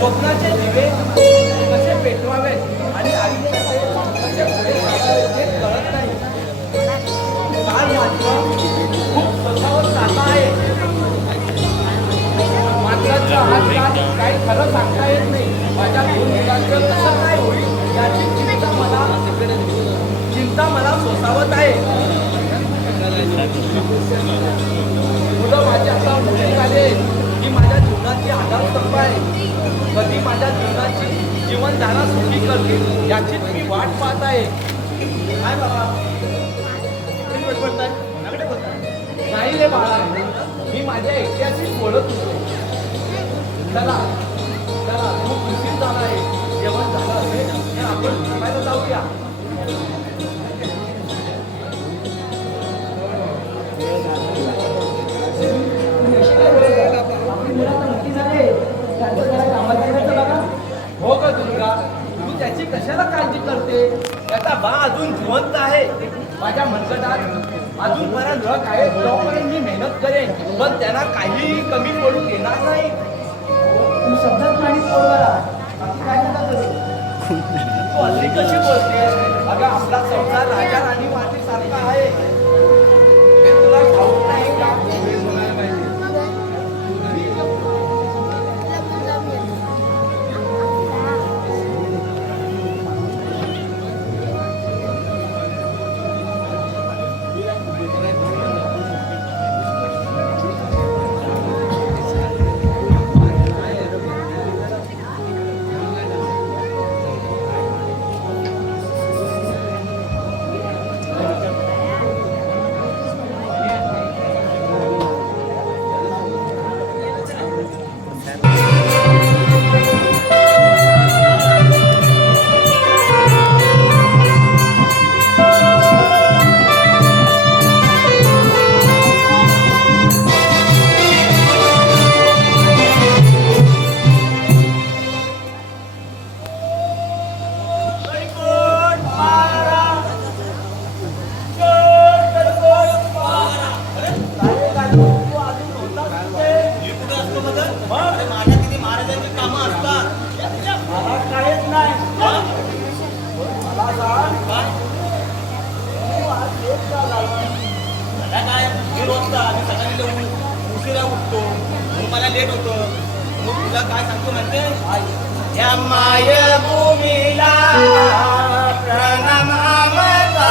स्वप्नाचे दिवे कसे पेटवावे आणि आयुष्य कसे पुढे चालावे हे कळत नाही. काल मात्र खूप स्वतःवर चालला आहे. माणसाच्या हातात काही खरं सांगता येत नाही. माझ्या दोन मुलांचं कसं काय होईल याची चिंता मला सोसावत आहे. मुलं माझ्या आता मोठे झाले की माझ्या जीवनाची आधारस्तंभ आहे. कधी माझ्या जीवनधारा सुखी करतील याचीच मी वाट पाहत आहे. काय बाबा नाही रे बाळा, मी माझ्या एकट्याशीच बोलत होतो. चला चला खूप उशीर झाला आहे. जेवण झालं असेल तर आपण थांबायला जाऊया. हो का दुर्गा, तू त्याची कशाला काळजी करते? त्याचा बा अजून जिवंत आहे. माझ्या मनगटात अजूनपर्यंत रक आहे. तोपर्यंत मी मेहनत करेन, पण त्यांना काहीही कमी पडू देणार नाही. तू शब्दात नाही बोलला. काय तू हल्ली कशी बोलते? अगं आपला संसार राजा राणी माती सारखा आहे. तुला ठाऊक नाही का? उशिरा उठतो, मला लेट होतो. मग तुला काय सांगतो म्हणते, या मायभूमीला प्रणाम आमचा.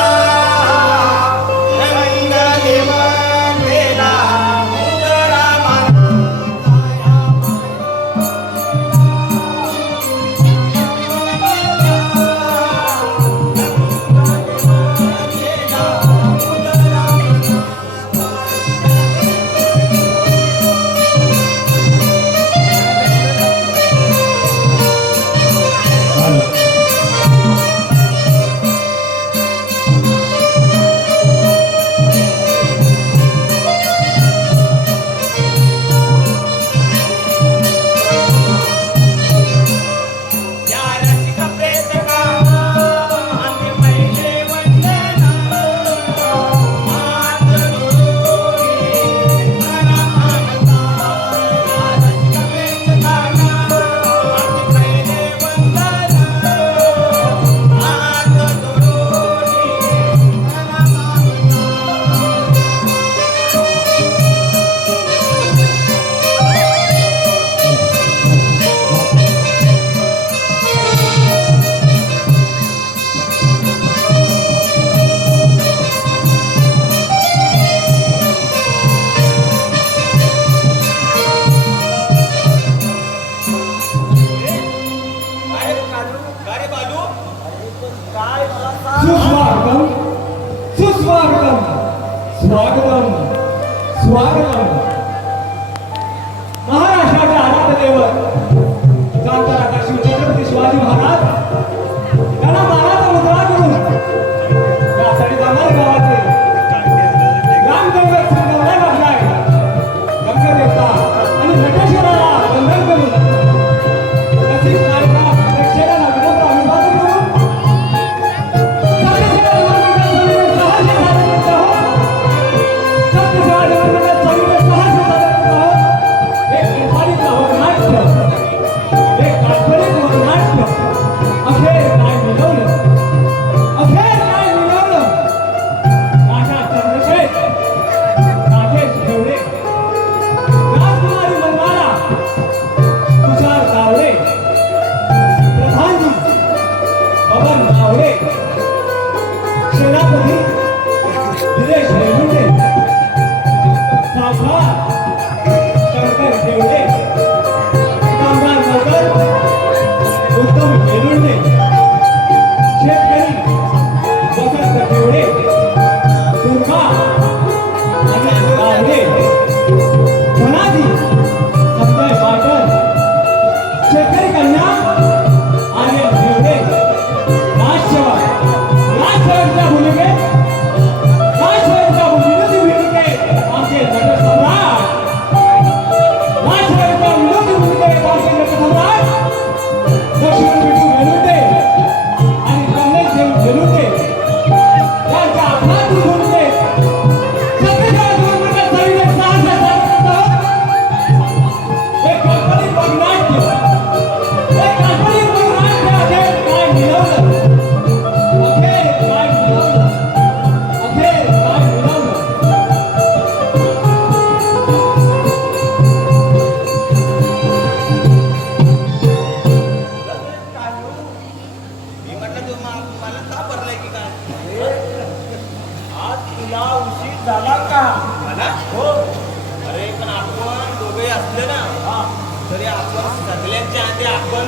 सगळ्यांच्या आधी आपण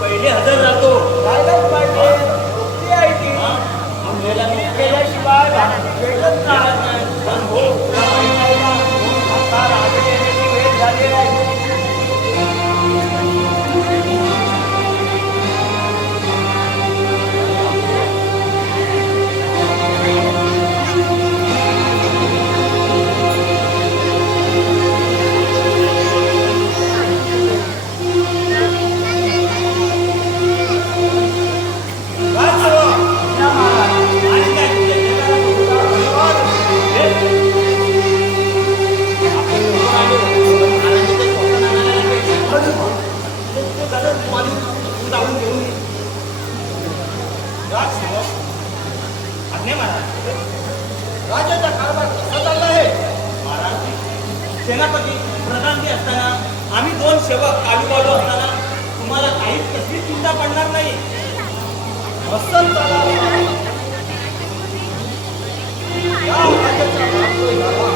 पहिले हजर राहतो. राहिलाच पाहिजे. ती आहे ती. आपल्याला ती केल्याशिवाय भेटत नाही. पण हो, तुला माहित आहे का? आता राजा येण्याची वेळ झाली आहे. राज्याचा कारभार कसा चालला आहे? महाराज, सेनापती प्रधानजी असताना आम्ही 2 सेवक कालूबाजू असताना तुम्हाला काहीच कसली चिंता पडणार नाही. अस्सल चालावं. या राज्याचा भाग झाला.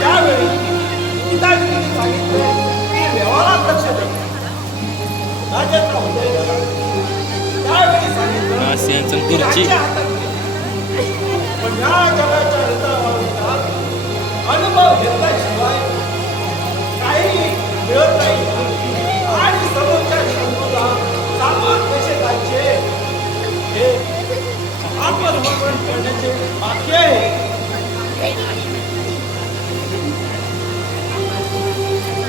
त्यावेळी पिताजींनी सांगितले की व्यवहारात लक्ष दे. राज्याचा उदय झाला. त्यावेळी सांगितलं की राज्य हातात घे. पण या जगाच्या हिताबाबतीत अनुभव घेतल्याशिवाय काही मिळत नाही. आणि समोरच्या शत्रूला सामोर कसे जायचे हे आत्मसमर्पण करण्याचे बाकी आहे.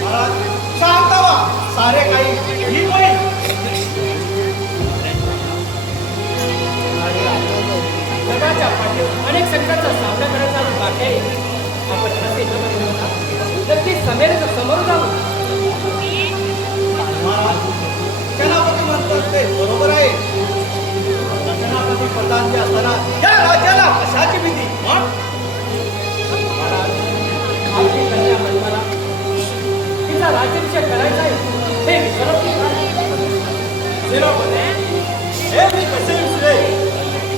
महाराज सांगावा सारे काही ठीक होईल. जगाच्या पाठीवर अनेक संकटांचा सामना करायचा बाकी आहे. आपण असे न बनवता नक्कीच समेरेचं समोर जाऊ. महाराज सेनापती म्हणतात ते बरोबर आहे. सेनापती प्रधानजी असताना या राज्याला कशाची भीती? महाराज, आपली कन्या मंडळाला तिचा राज्याभिषेक करायचा आहे हे विसरत नाही. सेनापती हे मी कसे विसरेन?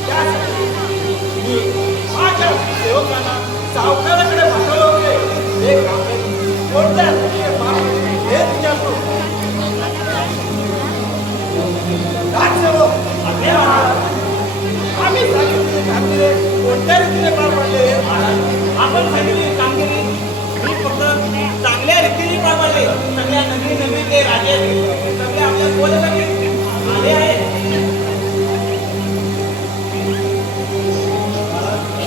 त्यासाठी मी माझ्या सेवकांना सावकाराकडे पाठवले होते. हे काम कोणत्या हे विचारतो. राजसेवक आम्ही सांगितलेली कामगिरी कोणत्या रीतीने पार पाडले? आपण सांगितली कामगिरी मी फक्त चांगल्या रीतीने पार पाडले. सगळ्या नवीन ते राजे सगळे आपल्या बोलायला आले आहेत.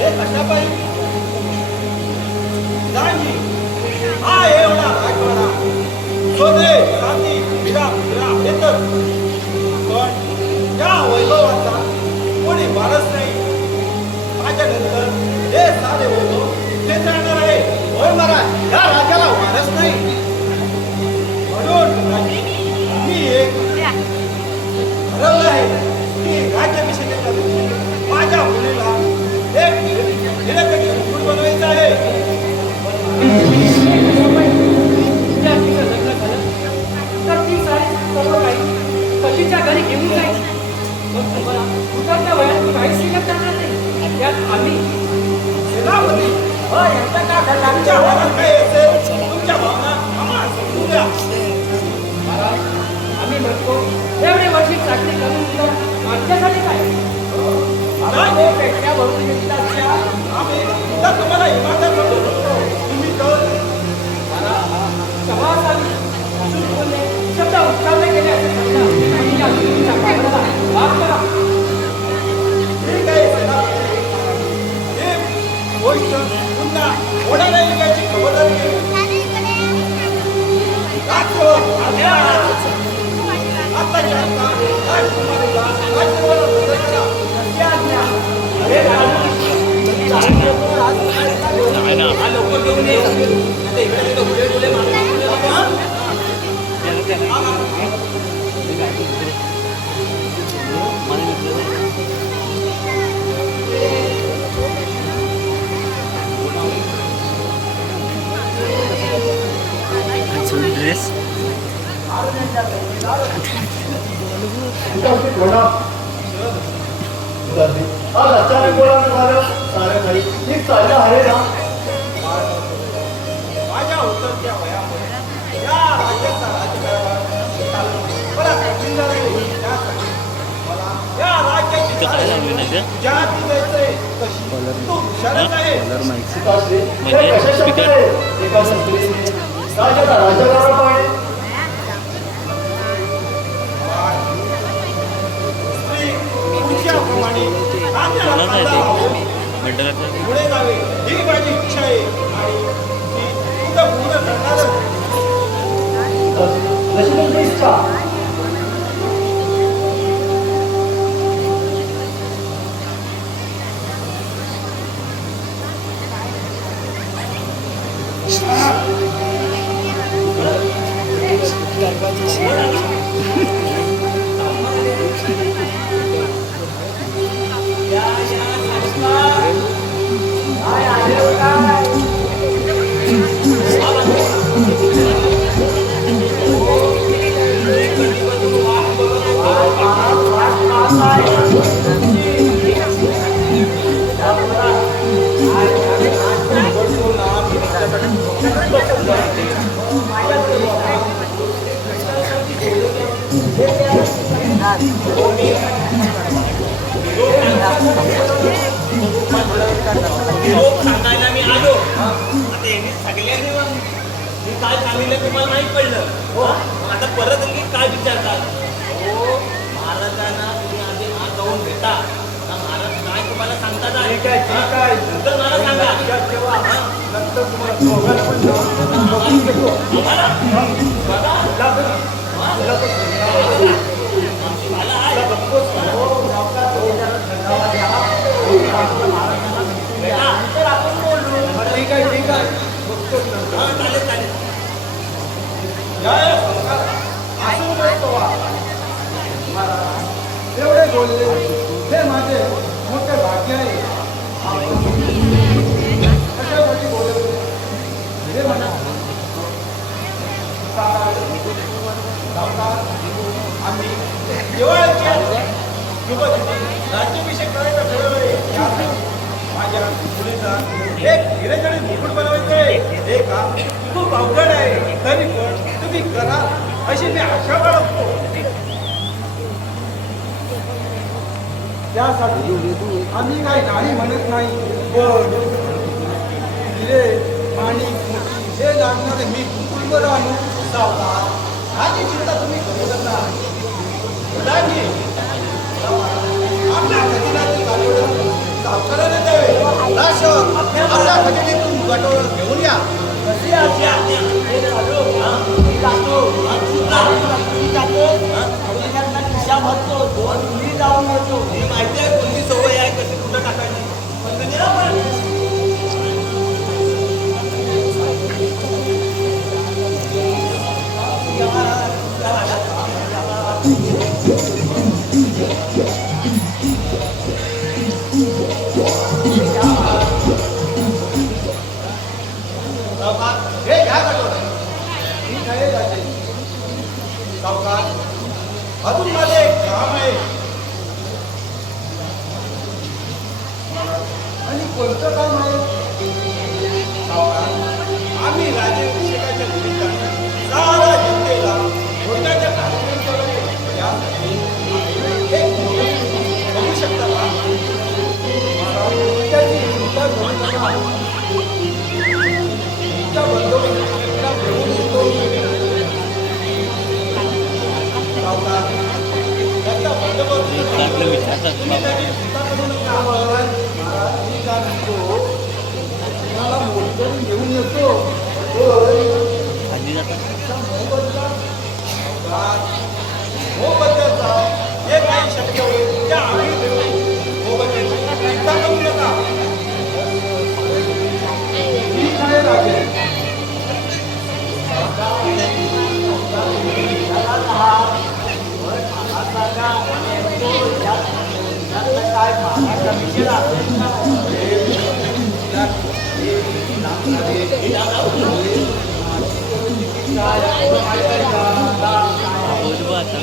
हे कशा पाहिजे? गांधी हा एवढा राजवाडा शोधे साथी विरा येतच. पण त्या वैभवाचा कोणी वारस नाही. माझ्यानंतर हे सारे वैभव ते जाणार आहे. होय महाराज, या राजाला वारस नाही. म्हणून मी एक ठरवलं आहे की राज्याभिषेकाच्या दिवशी माझ्या मुलीला एक निरपेक्ष मुकुट बनवायचं आहे. त्या तिचं लग्न झालं तर ती सारी सर्व काही पतीच्या घरी घेऊन जाईल. मग तुम्हाला उतरत्या वयात काहीच शिकत जाणार नाही. त्यात आम्ही सेनापती यांच्या का घडलं? आमच्या मनात काय असेल तुमच्या भावना आम्हाला समजून द्या. महाराज, आम्ही म्हणतो एवढे वर्षी चाकरी करून सुद्धा आमच्यासाठी काय? महाराज पेटल्या भरून घेतल्याच्या आम्ही तर तुम्हाला इमानदार समजू शकतो. तुम्ही तर क्षमा असावी. चूक बोलणे, शब्द उच्चारले गेले असे समजा आणि या चुकीच्या कामाला माफ करा. ठीक आहे सेनापती. हे गोष्ट पुन्हा कोणाला याची खबरदारी घ्यावी. आताच्या आता राजकुमारीला राजकुमाराला बदल करा. अशी आज्ञा. अरे हा लवकर घेऊन ये. आता इकडे डोळे डोळे मारून ड्रेस आज अचानक बोलावणं झालं. सारं काही ठीक चाललं आहे ना? माझ्या उतरत्या वयामुळे या राज्याचा राजकारभार विचारले त्यासाठी मला या राज्याची इथं काय लागलं नाही का? ज्या ती द्यायचंय तशी तू हुशारच आहे म्हणजे स्पीकर स्त्री पुरुषाप्रमाणे कांद्याला कोणाचं आहे कांदा ते लावून मंडळाचं पुढे जावे ही माझी इच्छा आहे आणि ती तुझं पूर्ण करणारच लोक सांगायला मी आलो आता यांनी सगळ्यांनी मी काय सांगितलं तुम्हाला माहित पडलं मग आता परत आणखी काय विचारतात हो महाराजांना तुम्ही आधी हात जाऊन भेटा आता महाराज काय तुम्हाला सांगतात आहे? नंतर मला सांगा नंतर तुम्हाला दोघांना पण आम्हाला? मला आहे. नंतर आपण बोलू ठीक आहे बघतोच नंतर. हा, चालेल चालेल जय संस्कार. असू दे तोवा. महाराज, एवढे बोलले हे माझे मोठे भाग्य आहे कशासाठी बोलले हे म्हणा आम्ही दिवाळीच्या शुभदिनी राज्याभिषेक करायचा ठरवलंय. त्यासाठी माझ्या मुलीचा एक हिरेजडित मुकुट बनवायचंय. हे काम खूप अवघड आहे तरी पण तुम्ही करा अशी मी आशा बाळगतो. त्यासाठी आम्ही काही नाही म्हणत नाही पण हिरे पाणी मोठी हे लागणारे मी कुटुंब आणू सावकार माझी चिंता तुम्ही करू नका. मुलांनी आपल्या खजिन्यातील गाठोडं सावकाराने द्यावे. राशन आपल्या खजिन्यातून गाठोडं घेऊन या. कशी आज्ञा? हे झालो. मी जातो. तू जा. मी जातो. खजिन्यातला खिशा भरतो. दोन मी जाऊन येतो. ही माहिती आहे कोणती सवय आहे कशी कुठं टाकायची पण कधी आपण हे घ्या गाठोडं. ठीक आहे राजे. सावकार अजून माझे एक काम आहे. आणि कोणतं काम आहे सावकार आम्ही राज्याभिषेकाच्या निमित्ताने सारा जनतेला भोजनाच्या कार्यक्रम केले. यासाठी एक बघू शकता का? त्याची चिंता करू नका. तुमच्या बंदोबस्ताला घेऊन येतो. सावकार त्याचा बंदोबस्त चांगलं विचारतात तुम्ही बाबा त्याची चिंता करू नका. महाराज, मी काय म्हणतो तुम्हाला मोलकरी घेऊन येतो पण खाली जातात तुमच्या मोबदला मोबदल्याचा जे काही शक्य होईल त्या आम्ही देऊ. मोबदल्याची चिंता करू नका. ठीक आहे राजे. बोलवा आता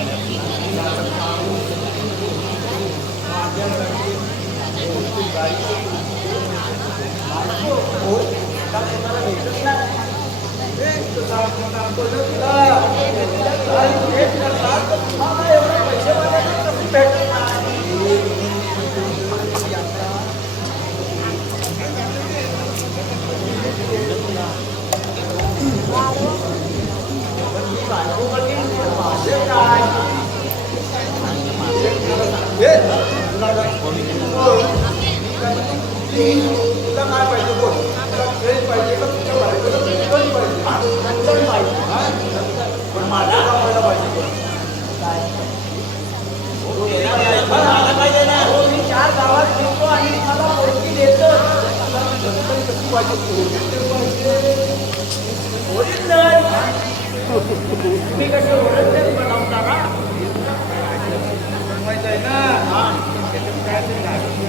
ओरिजिनल तुम्ही कसे ओरिजिनल बनवता का बनवायचं आहे ना त्याच्यात काय ते लागत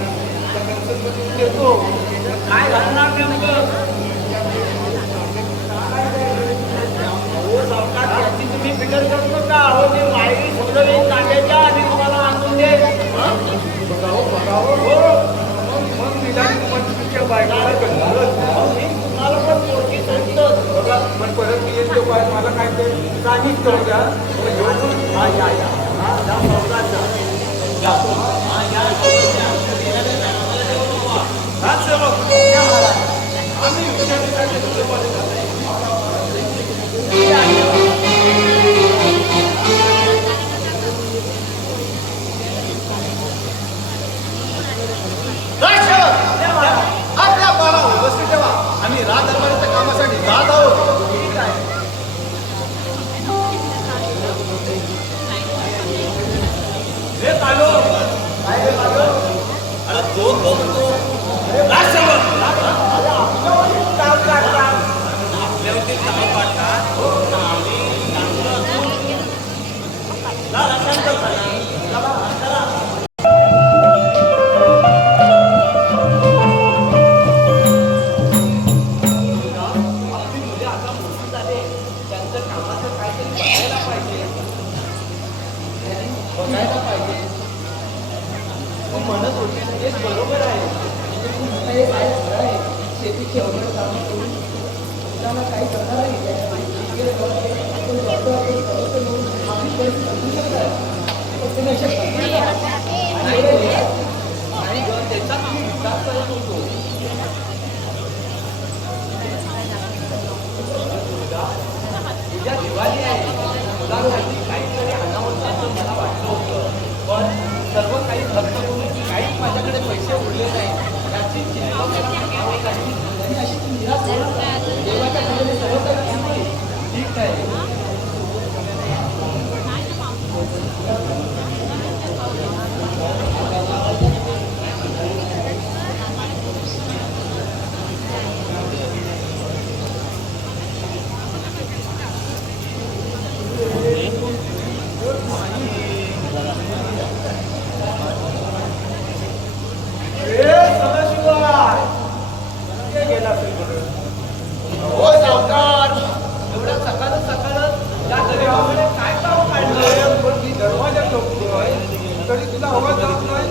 देतो काय घालणार नेमकं हो सावकार त्याची तुम्ही फिकर करू नका हो ते वायरी सोडवे टाकायच्या आणि तुम्हाला आणून दे बघावं हो मग निदान तुमच्या बायकोला कंटाळत मी तुम्हाला पण पोरगी सोडतो बघा पण परत मी येतो काय मला काय ते जाणीच करू द्या हा या या हा जा सावकार जा हा या हा सेवक या महाराज आम्ही विचारण्यासाठी तुझ्यामध्ये आपल्या बाळा व्यवस्थित ठेवा आम्ही रात दरबाराच्या कामासाठी जात आहोत ठीक आहे रे कालो काय रे माझं अरे तो राजसेवक काम करता आपल्यावरती नाव पाडतात हो आम्ही चांगलं असून ला शांत चला चला आपली मुले आता मोठी झाले त्यांचं कामाचं काहीतरी बघायला पाहिजे बघायला पाहिजे मग म्हणत होते तेच बरोबर आहे हे काय खरं आहे शेतीची अवघड कामं करून मुलांना काही करणार नाही आपण करतो आपण करतो म्हणून आपली परिस्थिती समजू शकतात पण तुम्ही अशा आणि त्याचा मी विचार करत होतो उद्या दिवाळी आहे मुलांसाठी काहीतरी आणावं असं मला वाटलं होतं पण सर्व काही खर्च करून काहीच माझ्याकडे पैसे उरले नाही याची चिंता मला करावं लागली आणि अशी ती निराश होणार देवाच्या कृपेने सर्व काही ठीक आहे. ठीक आहे हो सावकार एवढ्या सकाळच सकाळच या गरीबाकडे काय काम काढलं पण मी दरवाजा ठोकतोय तरी तुला आवाज जात नाही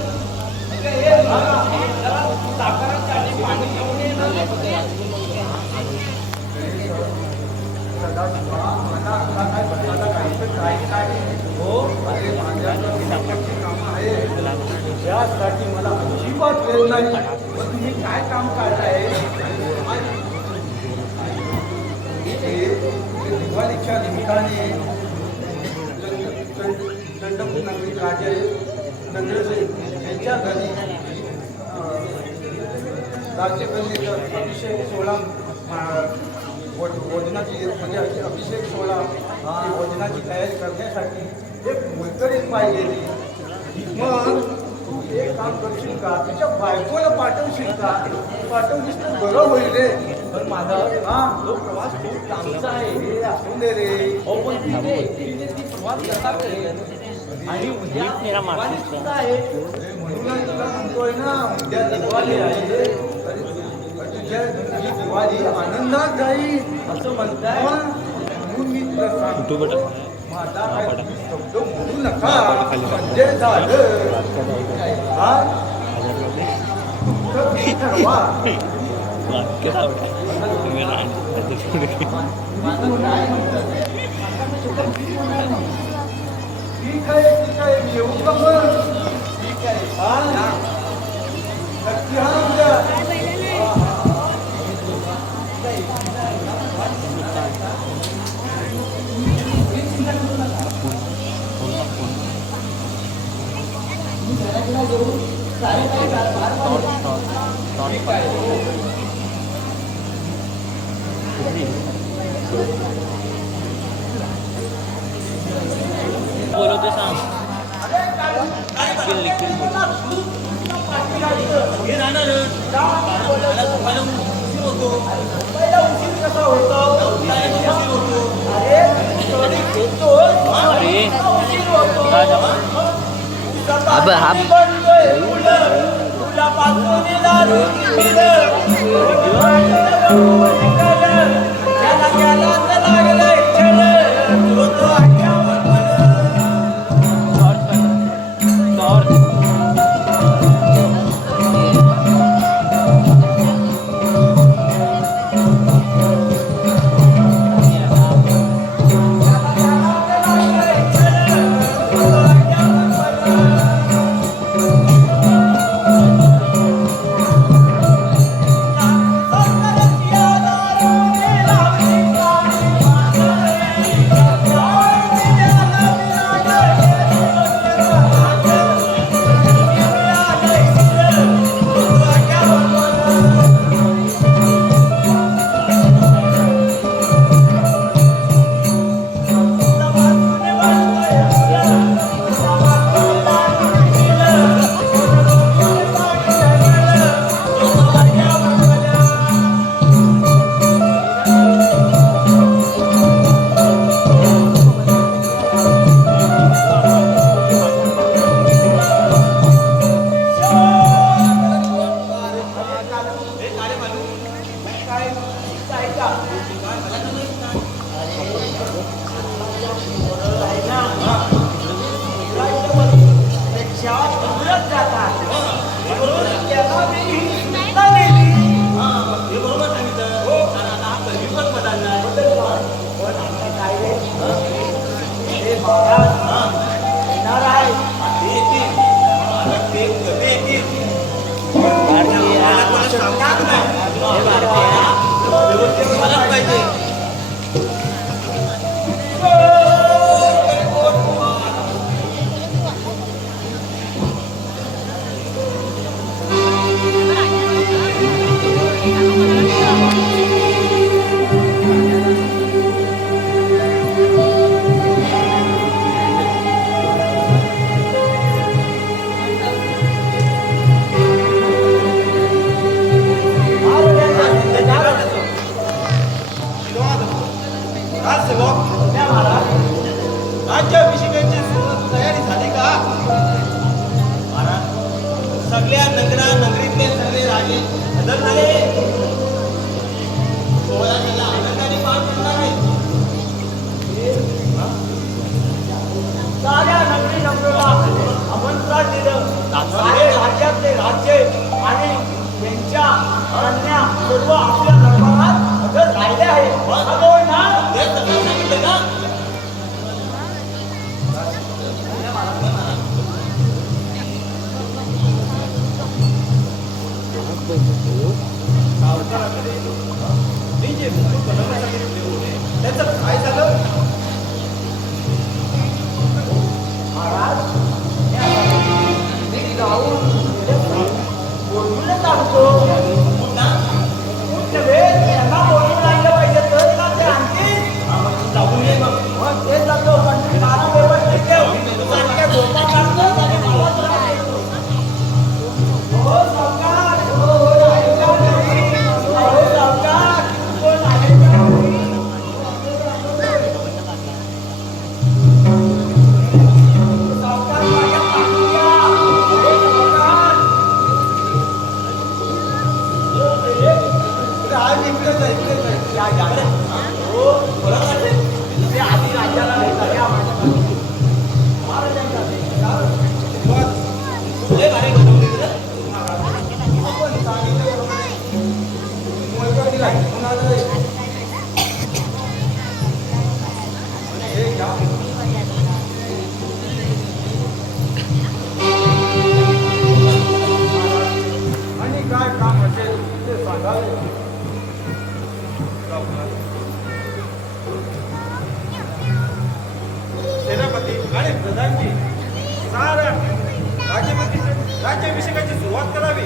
म्हणजे हे जरा साखरासाठी पाणी घेऊन ये ना मला काय बदलायला काहीच काही नाही हो अरे माझ्याकडे संपत्ती कामं आहे त्यासाठी मला अजिबात वेळ नाही पण तुम्ही काय काम काढताय दिवाळीच्या निमित्ताने दंडपूर नागरिक राजे चंद्रसेन यांच्या घरी राज्यकन्येचा अभिषेक सोहळा भोजनाची म्हणजे अभिषेक सोहळा ही भोजनाची तयारी करण्यासाठी एक मोलकरीण पाहिजे मग तू एक काम करशील का तुझ्या बायकोला पाठवशील का पाठवलीस तर बरं होईल रे पण माझा हा तो प्रवास खूप लांबचा आहे हे असू दे रे हो पण तिने ती प्रवास कसा करेल आणि उद्या दिवाळी सुद्धा आहे म्हणूनच तुला म्हणतोय ना उद्या दिवाळी आहे तरी तुझ्या तुझी दिवाळी आनंदात जाईल असं म्हणताय म्हणून मी तुला सांगतो बेटा माझा काय शब्द म्हणू नका म्हणजे झालं हा तुमचं तुम्ही ठरवा ठीक आहे मी येऊ का मग ठीक आहे हा नक्की हा उद्या घराकडे येऊन सारे काही पार ठीक आहे बोलवते सांग लिखील हे राहणार होतो पहिला उशीर कसा होतो उठायला पण उशीर होतो अरे थोडी घेतो अरे. उशीर होतो काय झालं? अब हम बनतोय तुला पासून दारू त्याला गेला तर लागलंय खेळ होतो हे बरोबर सांगितलं कारण आता हा कधी पण बदलणार ते येतील आता ते कधी येतील मला कोणाला सांगणार नाही व्यवस्थित मलाच पाहिजे राज्याभिषेकाची तयारी झाली का महाराज सगळ्या नगरीतले सगळे राजे हजर झाले सोहळा त्याला आनंदाने पार पडणार आहे साऱ्या नगरी नगरीला आमंत्रण दिलं सारे राज्यातले राज्य आणि त्यांच्या कन्या सर्व आपल्या दरबारात हजर राहिले आहे होय ना ते तसं सांगितलं ना मी जे मुकुट बनवण्यासाठी ठेवले होते त्याचं काय झालं महाराज मी जाऊन बोलूनच आणतो त्यांना बोलून आणलं पाहिजे तर ना ते आणतील जाऊन ये मग मग ते जातो पण बारा व्यवस्थित ठेव सारख्या झोपा काढतो आणि आवाज राहतो हो सावकार हो ऐका नाही हो सावकार कोण आहे का सावकार माझ्या पाठीया हे सावकार आज इकडेच आहे या या हो बरोबर ते आधी राज्याला भेटा या माझ्या महाराजांच्या लय भारी बनवली रे आपण सांगितलं मोलकर दिला कुणाला हे घ्या आणि काय काम असेल ते सांगावे सेनापती आणि प्रधानजी सारा राज्याभिषेकाची सुरुवात करावी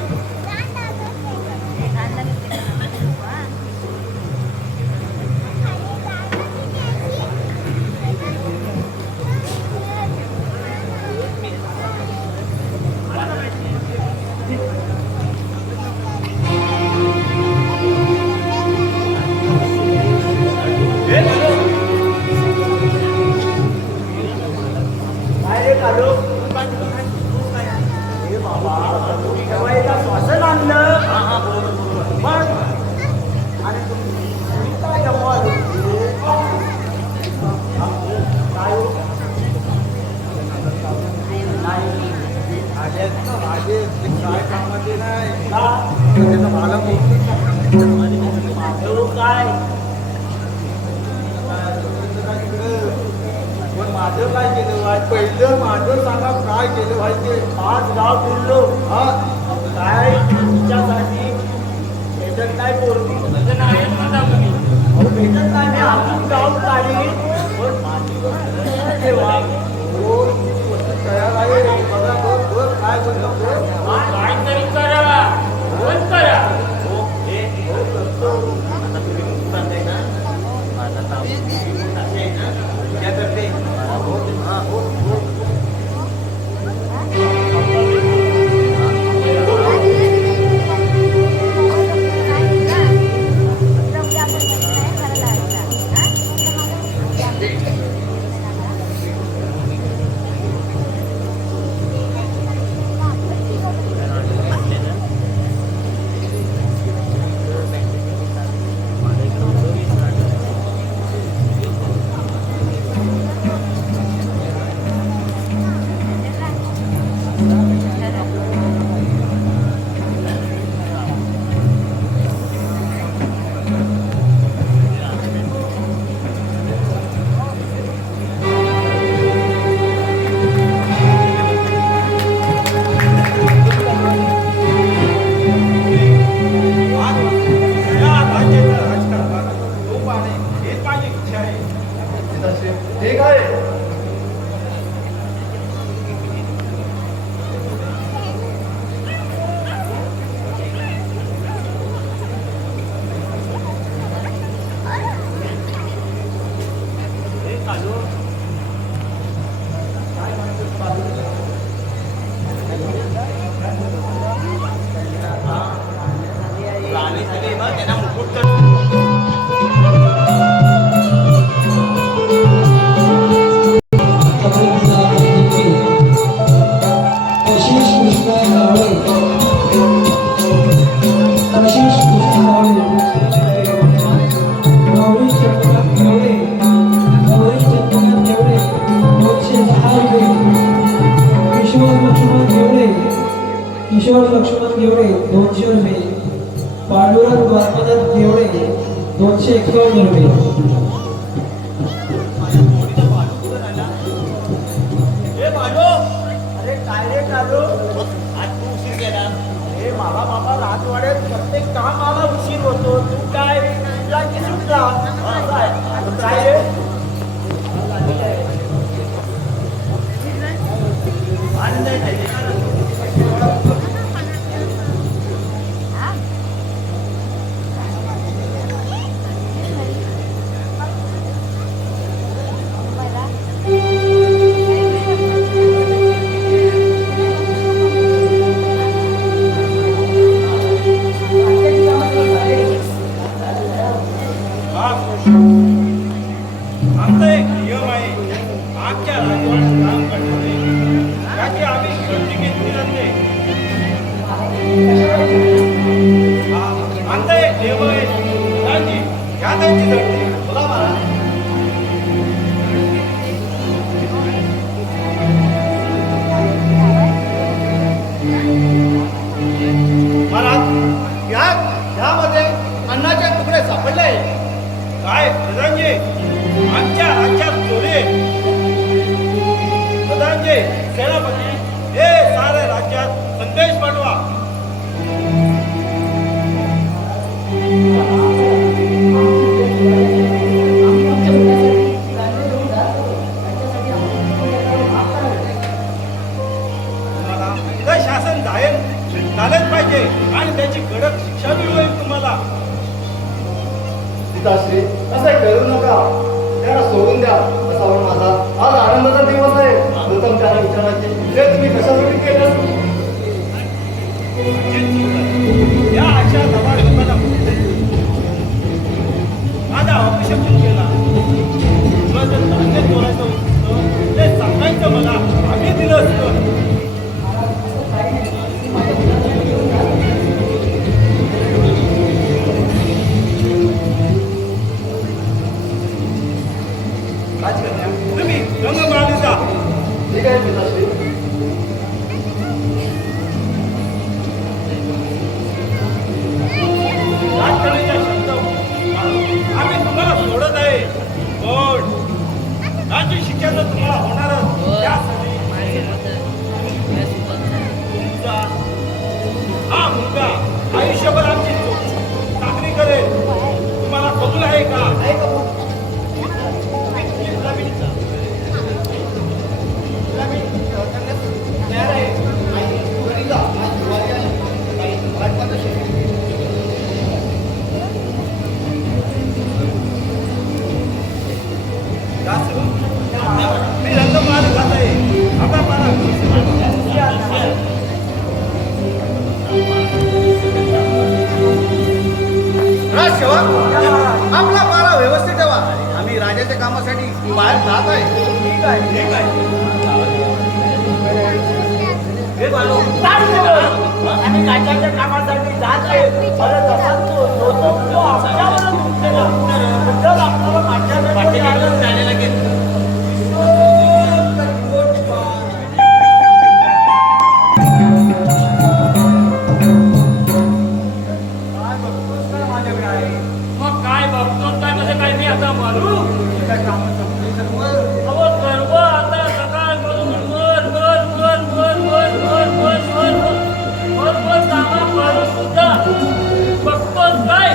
काढू हे बाबा तुम्ही केव्हा एका श्वासन आणलं मग आणि तुम्ही काय गमवा काय हो? काय कामाचे नाही मला काय पण माझं काय केलं पाहिजे पहिलं माझं सांगा काय केलं पाहिजे 5 गाव फिरलो हा काय तुमच्यासाठी भेटत नाही पोरगी भेटत नाही मी आपण गाव काढली पण माझी ठेवा तयार आहे बघा बघ काय बनवतो काहीतरी करा कोण करा ठीक आहे त्यांना मुकुट किशोर लक्ष्मण घेवडे 200 रुपये पांडुरंग वामनाथ घेवडे 251 रुपये अरे काय रे काढू आज तू उशीर केला अरे मला बाबा राजवाड्यात प्रत्येक काम मला उशीर होतो तू काय सुटला की सुटला काय रे आमचा एक नियम आहे आमच्या राजवाड्यात काम करणारे त्याची आम्ही खर्ची घेतली जाते आमचा एक नियम आहे त्यांची घ्या त्यांची झडती बोला महाराज महाराज यामध्ये अन्नाचे तुकडे सापडले काय प्रधानजी आमच्या राज्यात चोरी प्रधानजी सेनापती हे सारे राज्यात संदेश पाठवा तुम्हाला इथं शासन जाहीर झालेच पाहिजे आणि त्याची कडक शिक्षा मिळवेल तुम्हाला सीताश्री असं करू नका त्याला सोडून द्या असा माझा आज आनंदाचा दिवस आहे प्रथम त्याला विचारायचे हे तुम्ही कशासाठी केलं या अशा दबा लोकांना माझा अपशब्द केला तुला जर धान्य चोरायचं होतं ते सांगायचं मला आम्ही बस कर. राजकन्या, तुम्ही रंगमालीचा ठीक आहे पिताश्री. राजकारणाच्या शब्दावर आम्ही तुम्हाला सोडत आहे पण राज्य शिक्षा तर तुम्हाला होणारच. त्यासाठी तुमचा हा मुलगा आयुष्यभर आमची चाकरी करेल. तुम्हाला कबूल आहे का? आहे का भाऊ? तयार आहे. आई, घरी जा. आज दिवाळी आहे. काही वाटपात असेल. का सर? मी रंगमाल घात आहे. आता मला राजसेवक आपला पारा व्यवस्थित ठेवा. आम्ही राजाच्या कामासाठी बाहेर जात आहे. ठीक आहे. ठीक आहे. हे बाळू, आम्ही राजाच्या कामासाठी जात आहे. परत असा तो आमच्यावरच उठलेला. जर आपल्याला माझ्याकडे झालेला घेत काय बघतोस काय माझ्याकडे आहे? मग काय बघतो काय म्हणजे काय मी आता मारू काय कामं संपली सर्व? अहो सर्व आता सकाळपासून वर कामा करून सुद्धा बघतोच काय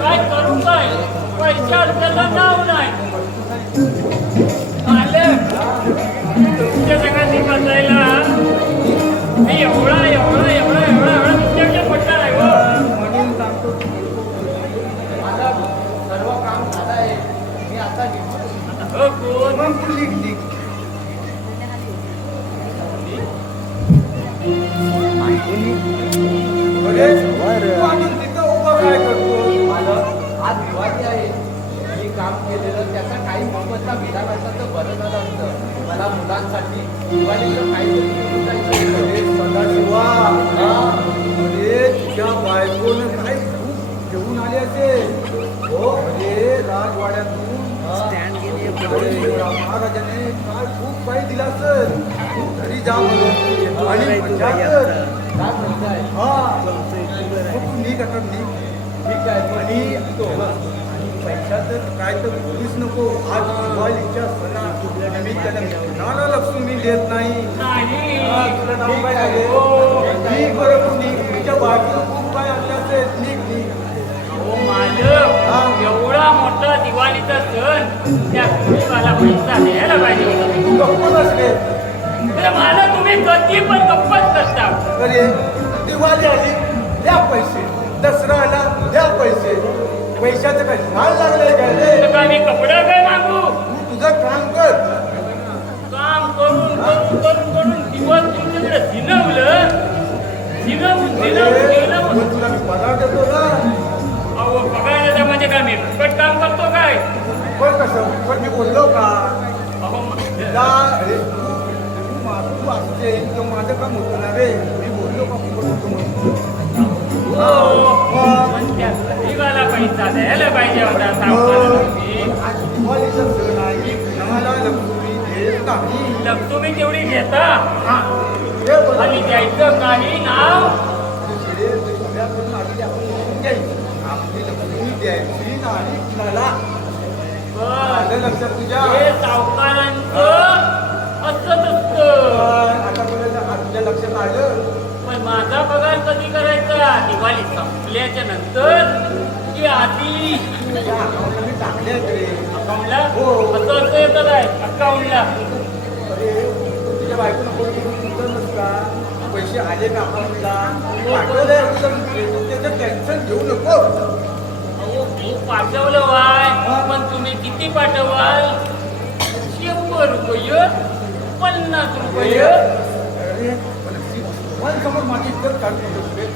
काय करू काय पैशा अडचणला नाव नाही आले तुमच्या सगळ्यांनी बसायला मी एवढा तुमच्याकडे पडणार आहे हो. म्हणून सांगतो की माझं सर्व काम झालं आहे. मी आता निघतो. हो कोण मग तू निघ. अरे, तू आणून तिथं उभं काय करतो? माझं आज दिवाळी आहे. मी काम केलेलं त्याचा काही मोबदला मिळाला असता तर बरं झालं असतं. मला मुलांसाठी दिवाळीचं काहीतरी घेऊन जायचं. अरे सदाशिवा, अरे तुझ्या बायकोनं काय खूप घेऊन आले असेल. हो अरे राजवाड्यातून महाराजाने काय खूप काही दिलं असेल. तू घरी जा म्हणून आणि मजा कर. काय म्हणताय? तू निघ आता निघ. ठीक आहे आणि पैशाचं काय तर बोलीच नको. आज दिवाळीच्या सणानिमित्तानं कोणाला लक्ष्मी देत नाही. तुला नाव काय आहे? निघ बरं तू निघ. तुझ्या बायकोनं खूप काय आणलं असेल. निघ निघ. हो मालक एवढा मोठा दिवाळीचा सण त्या कुटुंबाला पैसा द्यायला पाहिजे होता. तू गप्प नसले. अरे मालक तुम्ही कधी पण गप्पच करता. अरे दिवाळी आली द्या पैसे. दसरा आला द्या पैसे. पैशाचं काय झाड लागलंय काय रे? तर काय मी कपडा काय मागू तू तुझं काम कर. काम करून दिवस तुमच्याकडे झिनवून मग तुला मी पगार देतो ना. अहो बघायला म्हणजे काय मी फुकट काम करतो काय पण कसं पण मी बोललो का? अहो जा अरे तू असते तर माझं काम होतं ना रे. मी बोललो का फुकट होतो म्हणून? पण त्या गरीबाला पैसा द्यायला पाहिजे होता सावकाराला तुम्ही. आज दिवाळीचा सण आहे. कोणाला लक्ष्मी देत नाही. लक्ष्मी तेवढी घेता हे बोला. आणि द्यायचं काही नाव आपली लक्ष्मी द्यायची नाही कुणाला. बस. आलं लक्षात तुझ्या? हे सावकारांचं असंच असतं. आता बरं तुझ्या लक्षात आलं. पण माझा पगार कधी करायचा दिवाळी संपल्याच्या नंतर की आधी तुझ्या अकाउंटला मी टाकले रे. अकाउंटला हो. असं येतं काय अकाउंटला अरे तुझ्या बायकोला फोन करून विचारलंस का पैसे आले का अकाउंटला? पाठवलंय तुझं. त्याचं टेन्शन घेऊ नको. अहो खूप पाठवलं वाय पण तुम्ही किती पाठवाल 100 रुपये 50 रुपये. अरे पण समोर माझी इज्जत काढतो.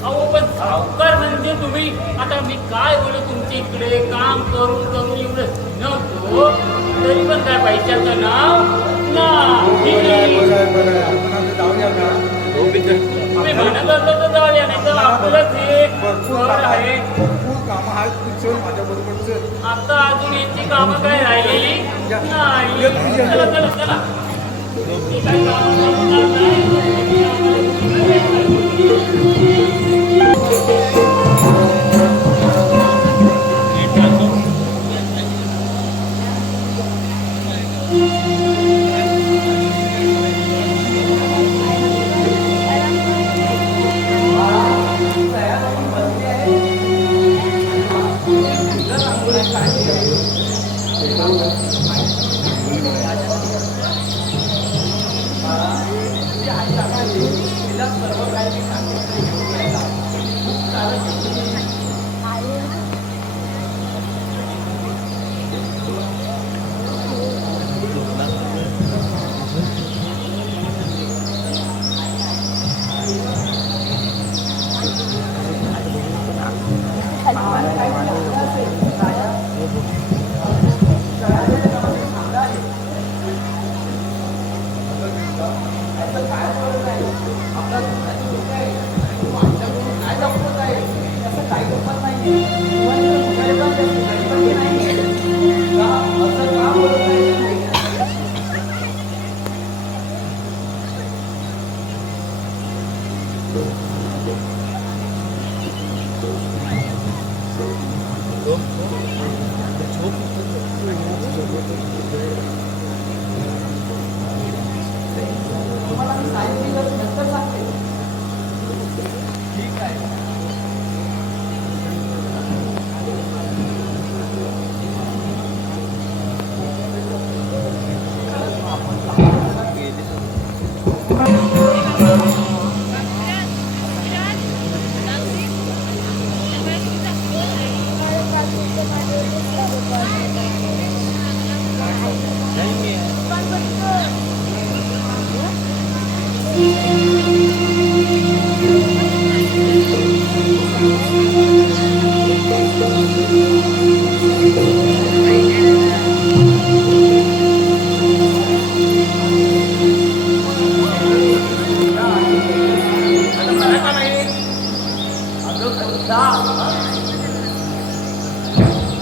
अहो पण सावकार म्हणजे तुम्ही आता मी काय बोलू तुमच्या इकडे काम करून एवढं नव्हतो तरी पण काय पैशाचं नाव नाही. भरपूर कामं आहेत तू चल माझ्या बरोबर चल आता अजून इतकी कामं काय राहिलेली नाही. ये तू ये. चला चला चला. मी काय कामं करणार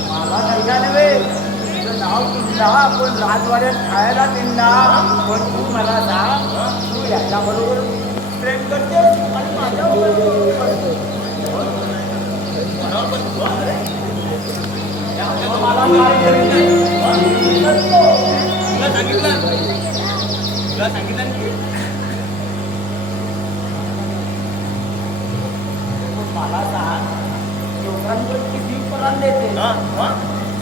मला नाही का नव्हे तुझं नाव तुझा पण राजवाड्यात खायला तिंदा पण तू मला सांग तू याच्या बरोबर प्रेम करते आणि माझ्या मला सांग लोकांवर किती परान देते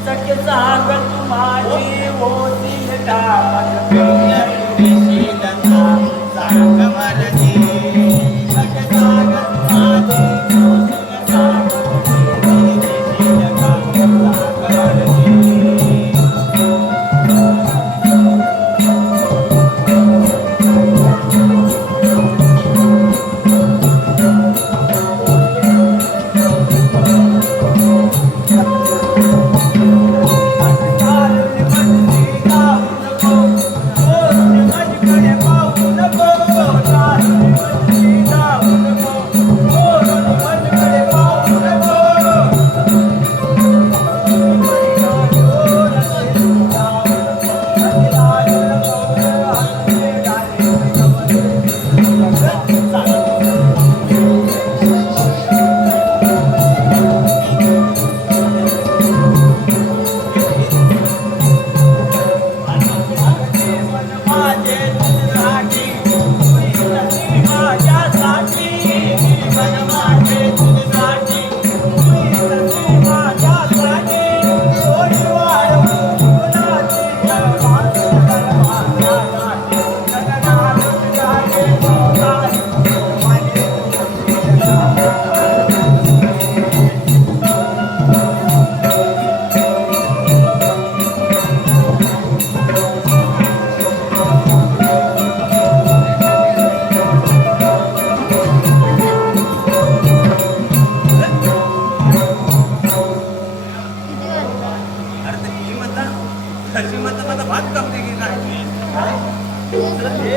सख्य सागर तू माझी होती सांग मरजी सख्य सागर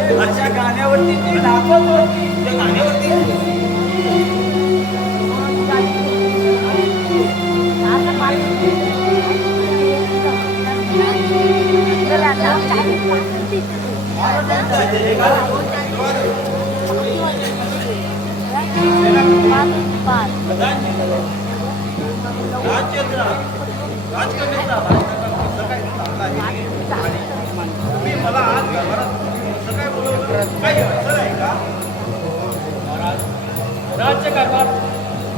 तू अशा गाण्यावरती ती नाचत होती त्या गाण्यावरती राजकन्याचा असं काय चाललं आहे तुम्ही मला आज घरात असं काय बोलवलं काही अडचण आहे का राज्यकारभार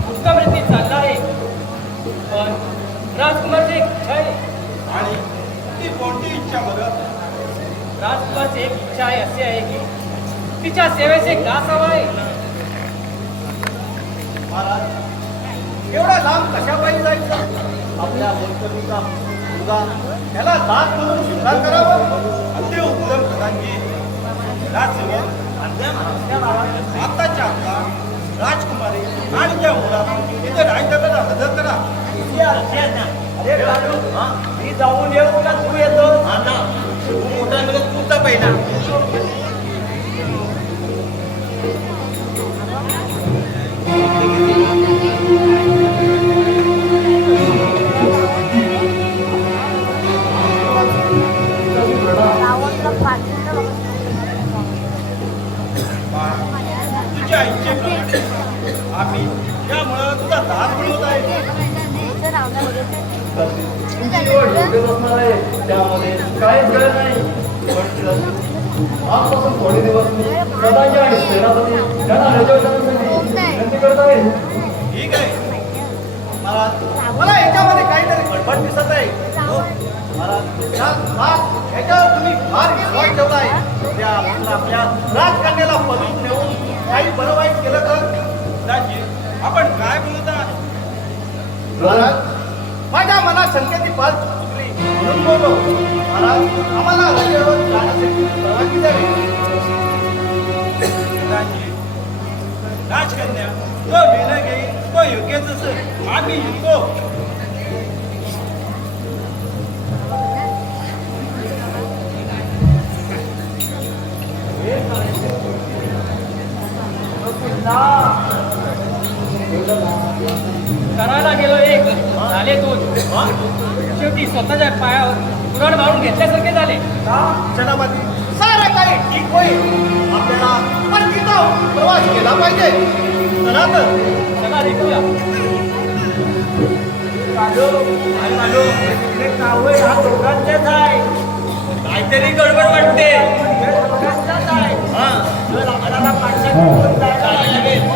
उत्तम रीतीत चालला आहे पण राजकुमारची एक इच्छा आहे आणि ती कोणती इच्छा बघत राजकुमारची एक इच्छा आहे अशी आहे की तिच्या सेवेचे दास हवा आहे महाराज एवढा लांब कशा पाहिजे जायचं आपल्या मोलकरीचा मुलगा त्याला दास म्हणून स्वीकार करावं अति उत्तम प्रधानजी राजसेवक आताच्या आता राजकुमारी आणि त्या मुलाला तिथे राजदरबारात हजर करा अरे राजू, मी जाऊन येऊ का तू येतो तू मोठा मिळत तुझा पहिला तुझ्या इच्छेप्रमाणे आम्ही त्यामुळं तुझा दास मिळवत आहे त्यामध्ये काहीच गरज नाही आजपासून थोडे दिवस प्रधानजी आणि सेनापती यांना रजवण्यासाठी विनंती करत आहे. ठीक आहे मला याच्यामध्ये काहीतरी गडबड दिसत आहे ह्याच्यावर तुम्ही फार विश्वास ठेवला आहे त्या आपल्या राजकन्याला पळून नेऊन काही बरं वाईट केलं तर राजी आपण काय बोलत आहात माझ्या मनात शंकेची पाल चुकली म्हणून बोललो महाराज आम्हाला रजेवर जाण्यासाठी परवानगी द्यावी राजकन्या तो निर्णय घेईल तो योग्यच असेल आम्ही युको करायला गेलो एक झाले दोन शेवटी स्वतःच्या पायावर पुराण मारून घेतल्यासारखे झाले सेनापती सारं काही ठीक होईल आपल्याला परतीचा प्रवास केला पाहिजे चला तर चला निघूया हा दोघांच्याच आहे काहीतरी गडबड वाटते दोघांचाच आहे जर आपल्याला पाठशाळेत जायला लागेल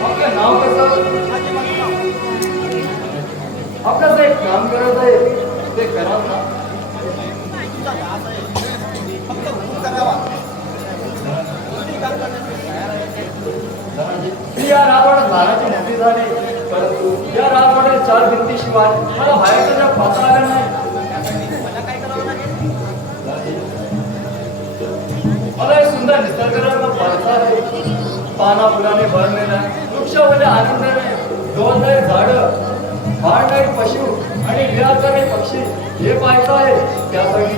आपलं नाव कसं आपल्याला एक काम करायचं आहे ते कराल ना फक्त हुकूम करावा मी या राजवाड्यात लहानाची मोठी झाली परंतु या राजवाड्यात 4 भिंतीशिवाय मला बाहेरचं जग पाहता आलं नाही मला काय करावं लागेल मला एक सुंदर निसर्गरम्य पालसा आहे पाना फुलाने भरलेला वृक्षामध्ये आनंदाने डोलणारी झाडं वाढणारे पशु आणि विराजणारे पक्षी हे पाहायचं आहे त्यासाठी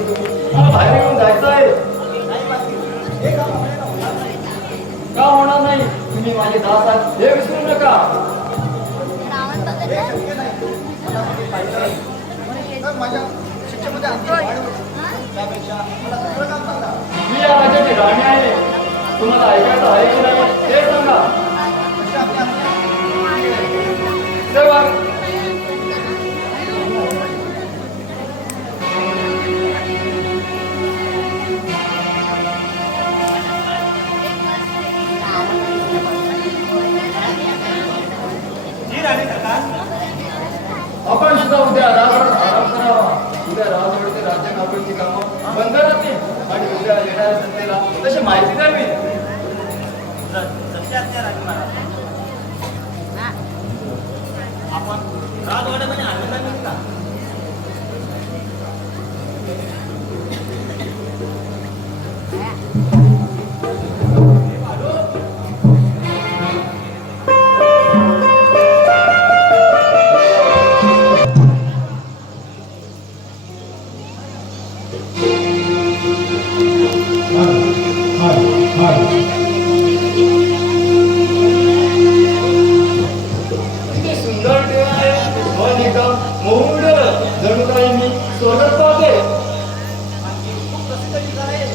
मला बाहेर येऊन जायचं आहे का होणार नाही तुम्ही माझे दास आहात हे विसरू नका तर माझ्या शिक्षेमध्ये आणखी वाढ होईल. त्यापेक्षा मला दुसरं काम सांगा मी या राज्याची राणी आहे तुम्हाला ऐकायचं आहे की नाही ते सांगा अशी आपली आज्ञा. सेवक जी राणी सरकार आपण सुद्धा उद्या राजवाड्यात आराम करावा उद्या राजवाड्याचे राज्य काबीची कामं बंद राहतील आणि उद्या येणाऱ्या जनतेला तशी माहिती द्यावी सत्याच्या राजकुमारा राजवाड्यामध्ये आनंद मिळता किती सुंदर देव आहे मन एकदम मौढ जणू काही मी स्वर्गात पाहते खूप प्रसिद्ध ठिकाण आहे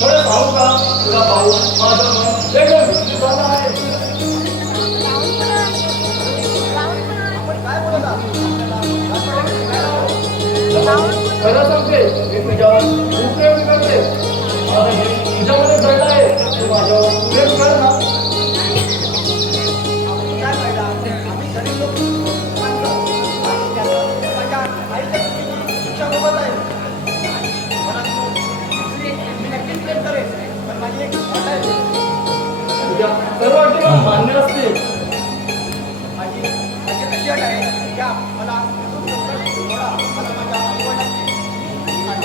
खरं पाहू का तुला पाहू माझं मन एकदम विचलित झालं आहे आपण काय बोलत आहात खरं सांगते मी तुझ्यावर खूप प्रेम करते माझं हे तुझ्यामध्ये घडलं आहे तू माझ्यावर प्रेम कर ना काय फायदा आम्ही गरीब लोक माणसं. आणि त्याचं माझ्या आईच्या शिक्षासोबत आहे परंतु मी नक्कीच प्रेम करेन पण माझी एक अट आहे तुझ्या सर्व अटी मान्य असतील माझी माझी अशी अट आहे की मला थोडा मला माझ्या आईवडिलांची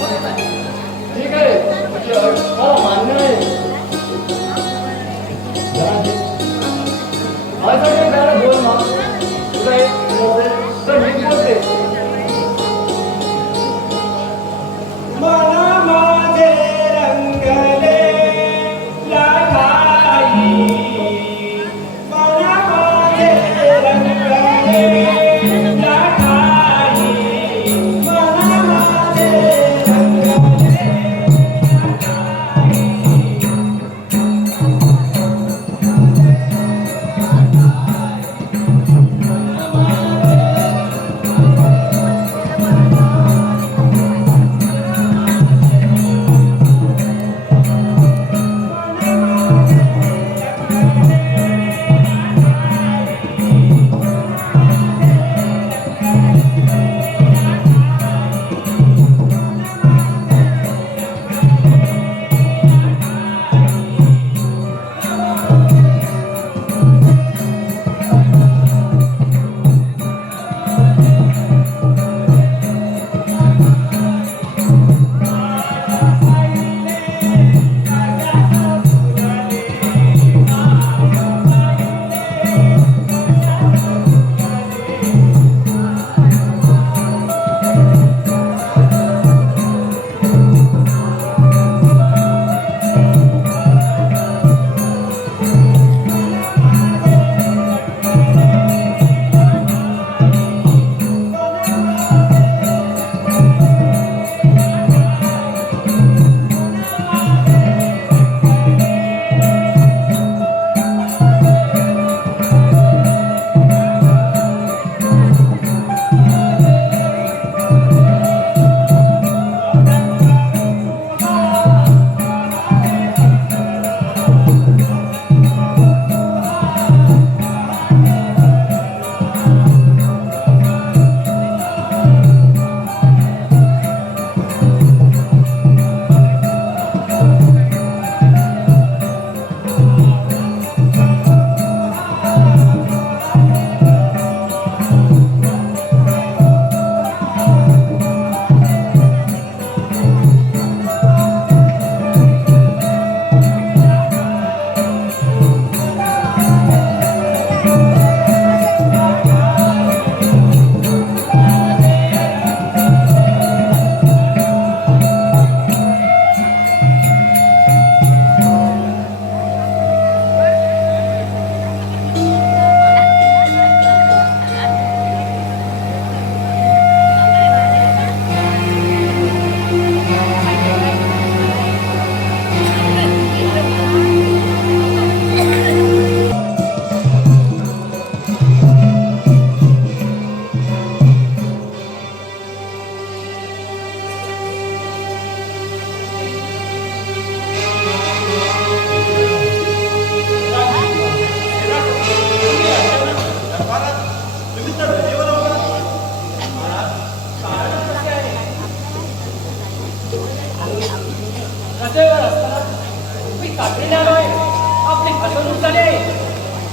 फसवणूक झाली आहे.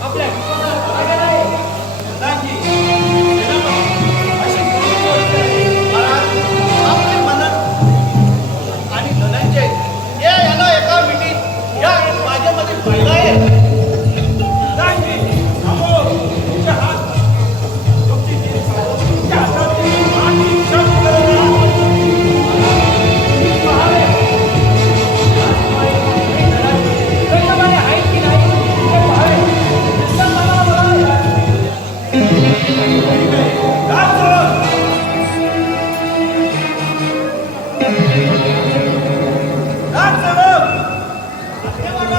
आपल्या विश्वासाला धडा गेला आहे. प्रधानजी, अशी कोणती गोष्ट आहे? महाराज, आपले मनन आणि धनंजय याला एका मिठीत या माझ्यामध्ये पाहिलं आहे. प्रधानजी, थांबो. तुमचे हात, तुमची जीभ चालव. तुमच्या हातातील हात निश्चल करा. गंगाबाई आहेत की नाही हे पाहावे. नुसतं मला बोलावे. हात सोड. हात सोड. आज्ञा मागा.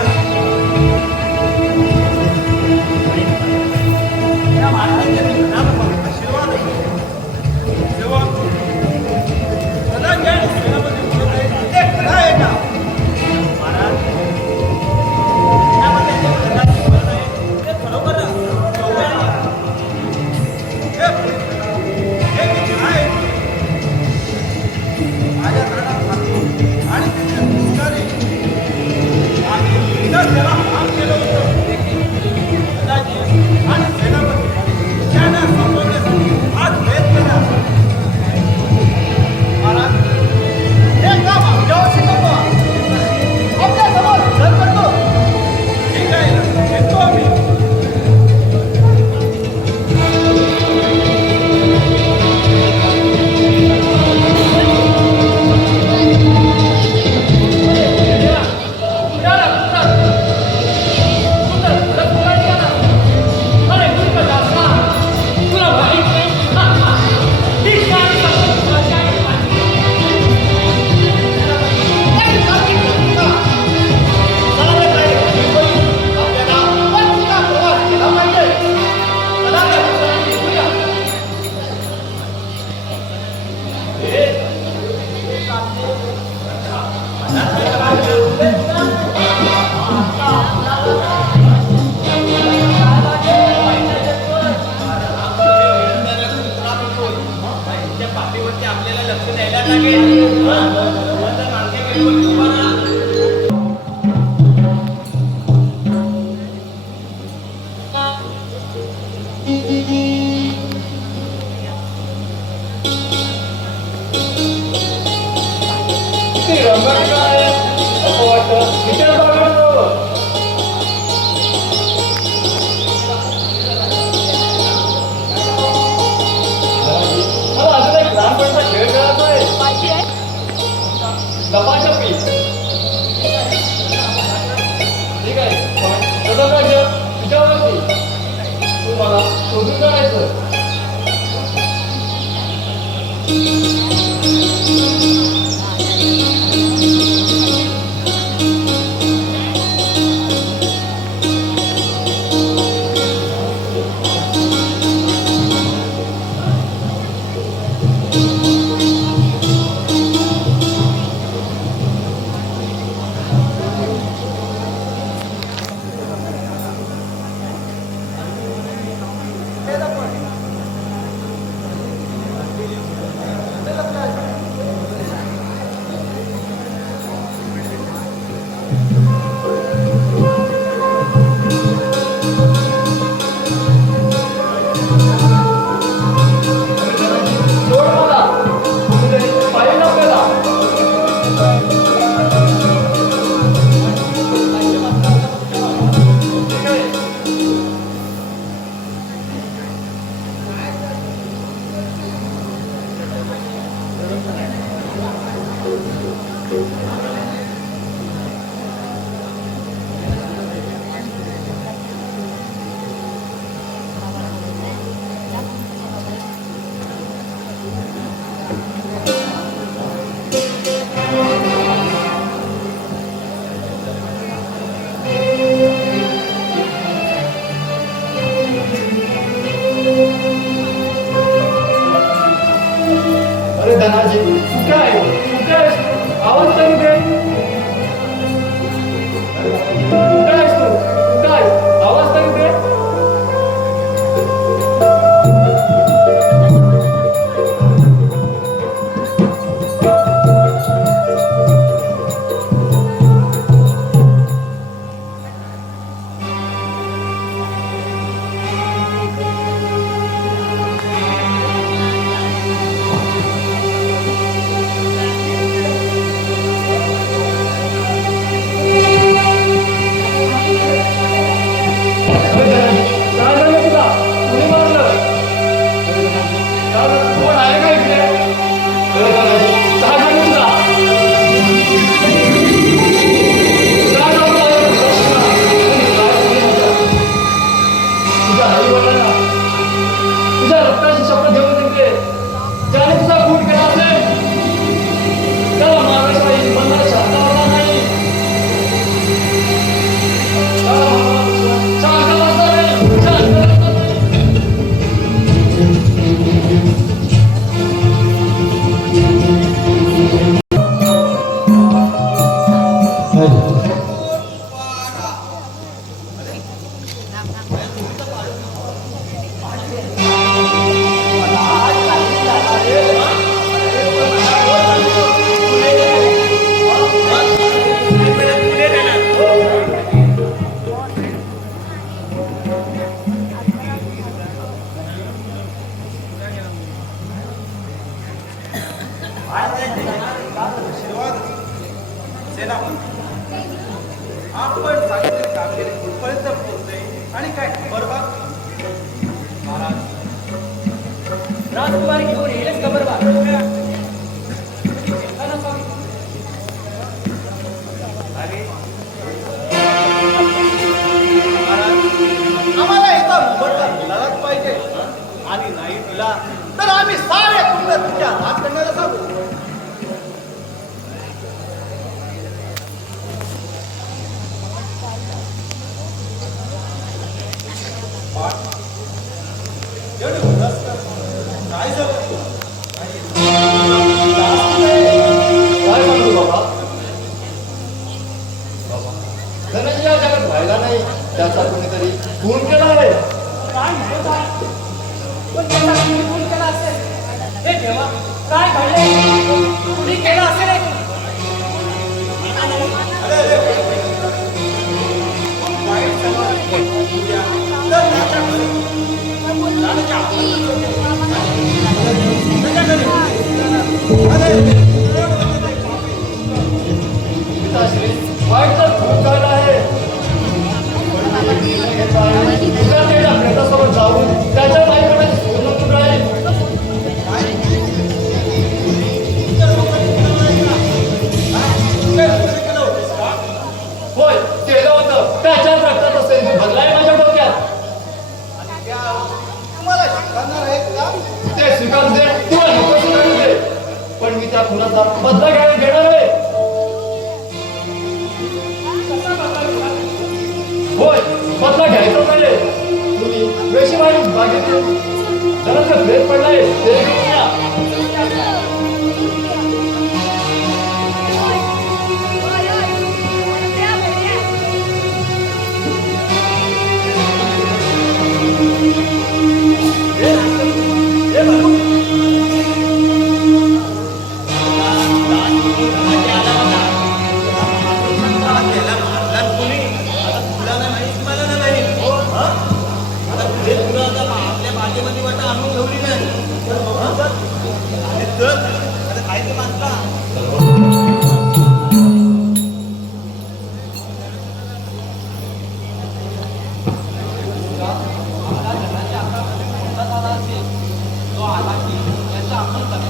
आपण सांगितलेली कामगिरी कुठपर्यंत पोहोचते आणि काय खबर बा महाराज राजकुमारी घेऊन येईलच खबर बा अरे महाराज आम्हाला एका मोबदला मिळालाच पाहिजे आणि नाही दिला तर आम्ही सारे कुटुंब तुमच्या राजकन्याला सांगू एवढे उदास का? काय झालं काय म्हणतो बाबा धनंजय या जगात व्हायला नाही त्याचा कोणीतरी खून केला आहे काय म्हणत आहे? पण त्याला कुणी खून केला असेल हे देवा काय घडले कुणी केलं असेल हे? वाईट समाज उद्या तर त्याच्या घरी राजाच्या पिताश्री वाईट तर खूप झालं आहे पण मी एक निर्णय घेतला आहे उद्या त्याच्या प्रेतासोबत जाऊन त्याच्या बाईकडे सोनं तुटाईल होय केलं होतं त्याच्याच रक्तात असेल भरलाय माझ्या डोक्यात आणि त्या तुम्हाला शिकवणार आहेत का ते स्वीकारू दे किंवा नको स्वीकारू दे पण मी त्या खुनाचा बदला घ्यायला घेणार आहे होय बदला घ्यायचाच आहे तुम्ही वेशीवाडी बागेतील जराचं भेद पडलाय ते घेऊन या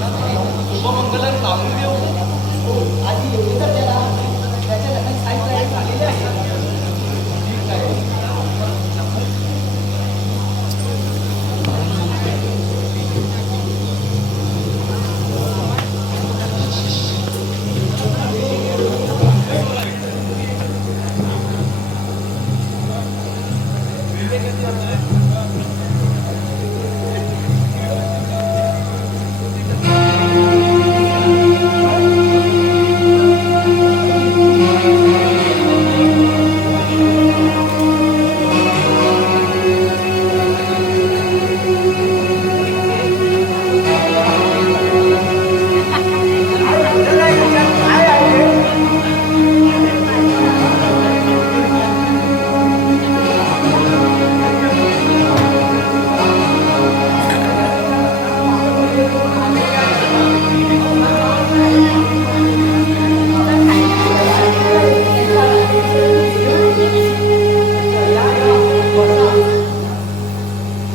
शुभमंगलन लावून देऊ आधी एवढे तर त्याला त्याच्या लग्नाची साईड झालेली आहे ठीक आहे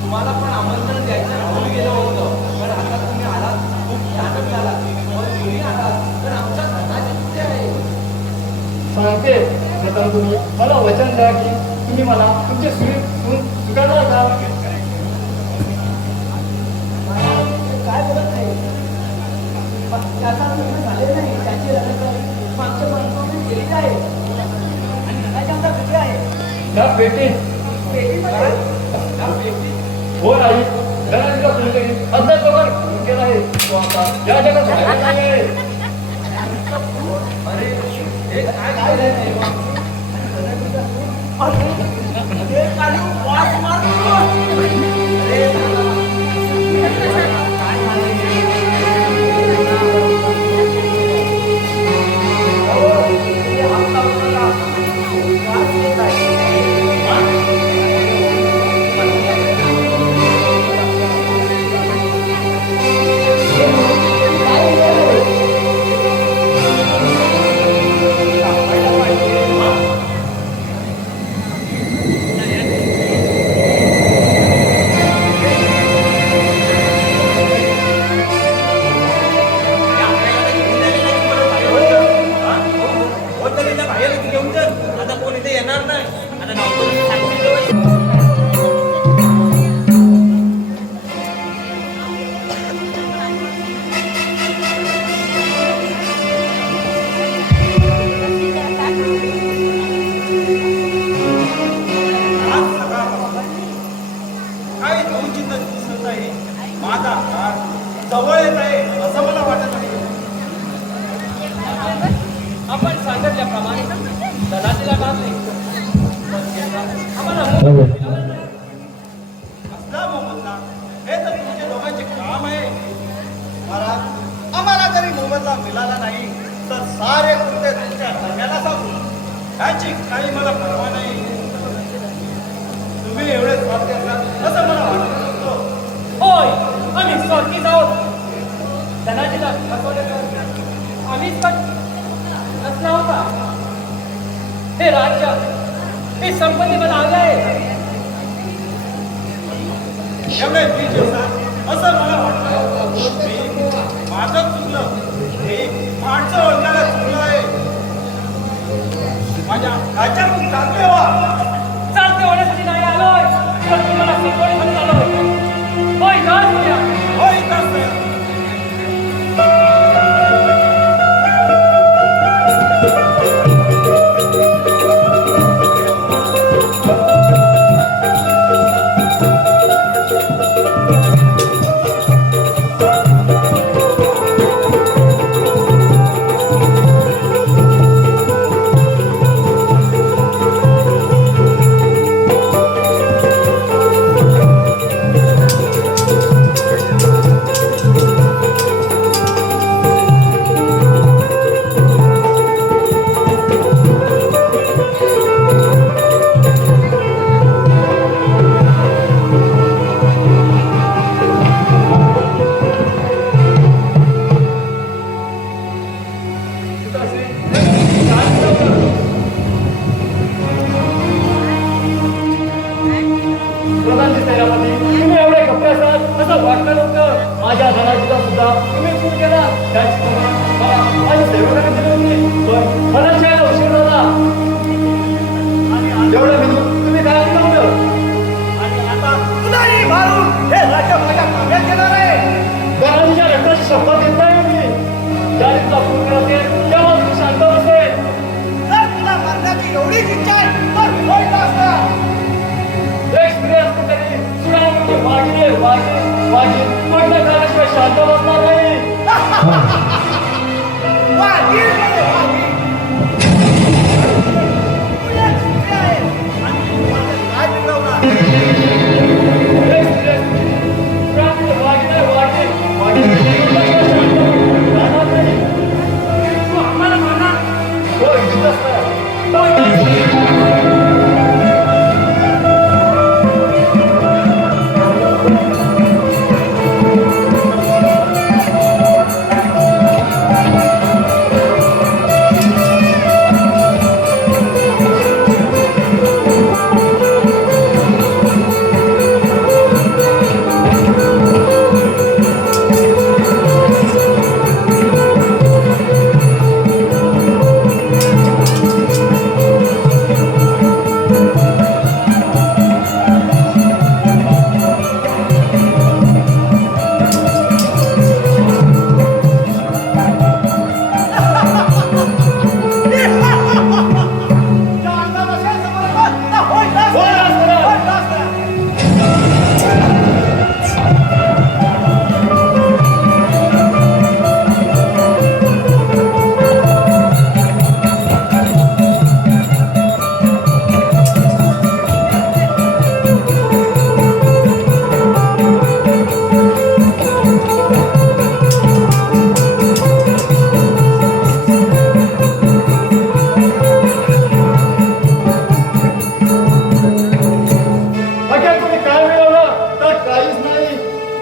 तुम्हाला पण आमंत्रण द्यायचं राहून गेलं होतं पण आता तुम्ही आलात खूप छानच आलात मग तुम्ही आलात तर आमच्या घराची इच्छा आहे सांगते प्रथम तुम्ही मला वचन द्या की तुम्ही मला तुमचे स्वीकारणार का काय बोलत नाही त्याचा लग्न झाले नाही त्याची लग्न मागच्या माणसाने केलेली आहे आणि घराच्या आता कुठे आहे त्या पेटीत पेटीमध्ये हो नाही धनंजय कोणीतरी अद्याप खून केला आहे तो आता या जगात व्हायला नाही आहे अरे हे काय झालंय ते? हे खाली वास मारतो अरे दादा, काय झालंय अहो, तुम्ही हात लावू नका. वास येत आहे. आज सकाळपासून काही दोन चिन्ह दिसत आहे. माझा हात जवळ येत आहे असं मला वाटत आहे. आपण सांगितल्याप्रमाणे धनाजीला काम नाही आम्हाला असला मोबदला हे तरी तुझे दोघांचे काम आहे. आम्हाला जरी मोबदला मिळाला नाही तर सारे कृत्य तुमच्या धन्याला सांगू. याची काही मला परवा नाही. तुम्ही एवढे स्वार्थी असाल असं मला वाटत नव्हतं. होय आम्ही स्वार्थीच आहोत. धनाजीला फसवलं आम्हीच पण असला होता. हे राज्य हे संपत्ती मला हवे आहे. एवढे बीज असतात असं मला वाटतं. मी माझं चुकलं. हे माणसं ओळखायला चुकलं आहे. माझ्या राज्यातून चालते व्हा. चालते होण्यासाठी नाही आलोय तर तुम्हाला शिकवण्यासाठी आलोय. होय का तुझ्या होय इथंच नाही. प्रधानजी सेनापती, तुम्ही एवढे कपडे असतात असं वाटलं नव्हतं. माझ्या धनाजीचा सुद्धा तुम्ही खून केला. त्याची खबर माझी सेवकाने दिली होती. पण मला शाळेला उशीर झाला. एवढं मी तुम्ही काय ऐकलं होतं? आणि आता तुलाही मारून हे राज्य माझ्या ताब्यात येणार आहे. धनाजीच्या रक्ताची शपथ घेत नाही मी. ज्या रीतला खून केला असेल तेव्हा तुम्ही शांत असेल. जर तुला मरण्याची एवढीच इच्छा आहे तर होय का असता. एक स्त्री असते तरी सुनाव म्हणजे वागिले म्हटलं काल्याशिवाय शांत बसणार नाही. वागील रे, वागील. तू एक स्त्री आहे आणि तू माझं काय बिघडवणार? एक स्त्री असते सुनाव म्हणजे वागिले म्हटल्याशिवाय शांत राहणार नाही. तू आम्हाला म्हणा. होय इथंच नाही.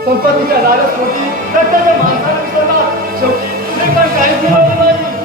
संपत्तीच्या लालच होती तर त्याच्या माणसाला विसरला. शेवटी तुम्ही पण काहीच मिळवलं नाही.